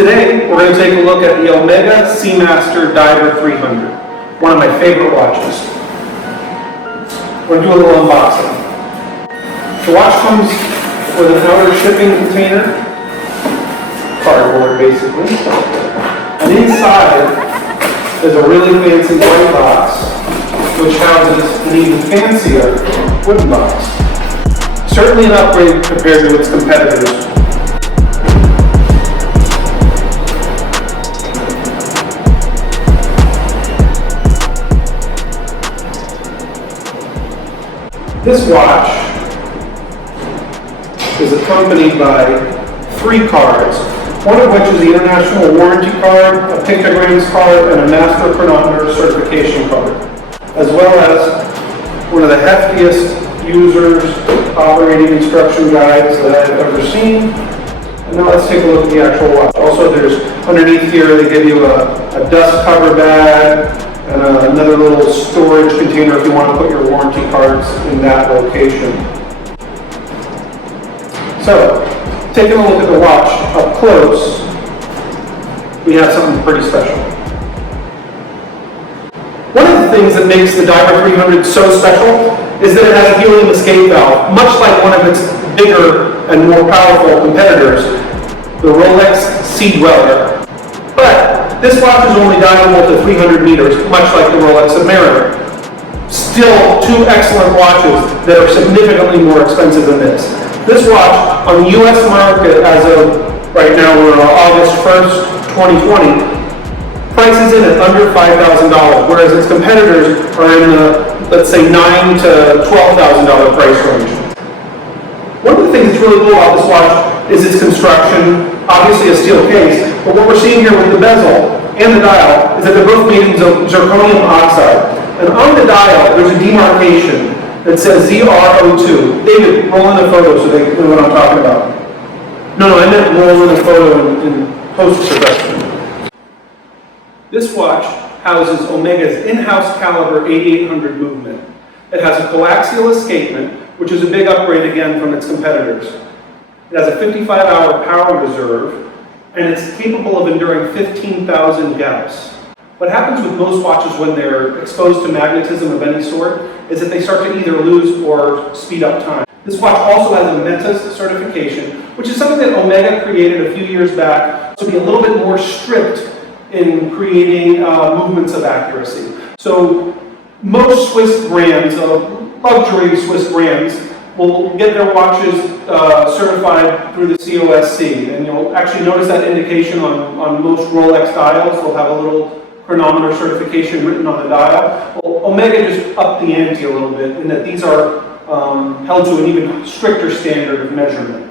Today, we're going to take a look at the OMEGA Seamaster Diver 300, one of my favorite watches. We're going to do a little unboxing. The watch comes with an outer shipping container, cardboard basically, and inside is a really fancy white box, which houses an even fancier wooden box. Certainly an upgrade compared to its competitors. This watch is accompanied by 3 cards, one of which is the International Warranty card, a pictograms card, and a Master Chronometer certification card, as well as one of the heftiest users operating instruction guides that I've ever seen. And now let's take a look at the actual watch. Also, there's underneath here, they give you a dust cover bag, and another little storage container if you want to put your warranty cards in that location. So, taking a look at the watch up close, we have something pretty special. One of the things that makes the Diver 300 so special is that it has a helium escape valve, much like one of its bigger and more powerful competitors, the Rolex Sea Dweller. But this watch is only diveable to 300 meters, much like the Rolex Submariner. Still, 2 excellent watches that are significantly more expensive than this. This watch, on the US market as of right now, we're on August 1st, 2020, prices in at under $5,000, whereas its competitors are in the, let's say, $9,000 to $12,000 price range. One of the things that's really cool about this watch is its construction. Obviously a steel case, but what we're seeing here with the bezel and the dial is that they're both made of zirconium oxide. And on the dial, there's a demarcation that says ZR02. David, roll in a photo so they know what I'm talking about. No, I meant roll in a photo in post-production. This watch houses Omega's in-house caliber 8800 movement. It has a coaxial escapement, which is a big upgrade again from its competitors. It has a 55-hour power reserve, and it's capable of enduring 15,000 Gauss. What happens with most watches when they're exposed to magnetism of any sort is that they start to either lose or speed up time. This watch also has a METAS certification, which is something that Omega created a few years back to be a little bit more strict in creating movements of accuracy. So most Swiss brands, luxury Swiss brands, will get their watches certified through the COSC, and you'll actually notice that indication on most Rolex dials. They'll have a little chronometer certification written on the dial. Well, Omega just upped the ante a little bit in that these are held to an even stricter standard of measurement.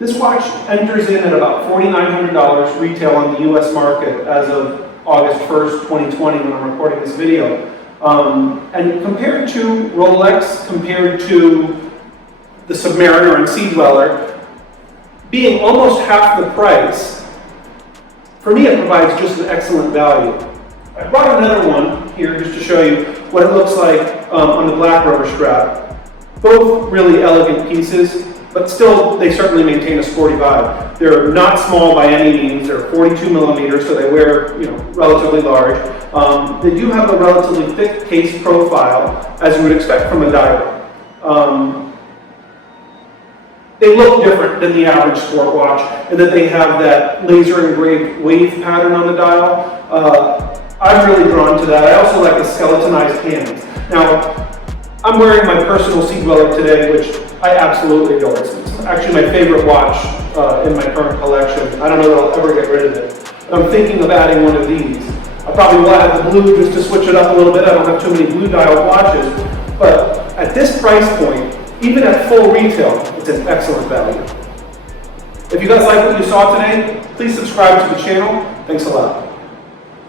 This watch enters in at about $4,900 retail on the US market as of August 1st, 2020 when I'm recording this video. And compared to Rolex, compared to the Submariner and Sea Dweller, being almost half the price, for me it provides just an excellent value. I brought another one here just to show you what it looks like on the black rubber strap. Both really elegant pieces, but still they certainly maintain a sporty vibe. They're not small by any means. They're 42 millimeters, so they wear relatively large. They do have a relatively thick case profile, as you would expect from a diver. They look different than the average sport watch in that they have that laser engraved wave pattern on the dial. I'm really drawn to that. I also like the skeletonized hands. Now, I'm wearing my personal Sea Dweller today, which I absolutely adore. It's actually my favorite watch in my current collection. I don't know that I'll ever get rid of it. I'm thinking of adding one of these. I probably will add the blue just to switch it up a little bit. I don't have too many blue dial watches. But at this price point, even at full retail, it's an excellent value. If you guys like what you saw today, please subscribe to the channel. Thanks a lot.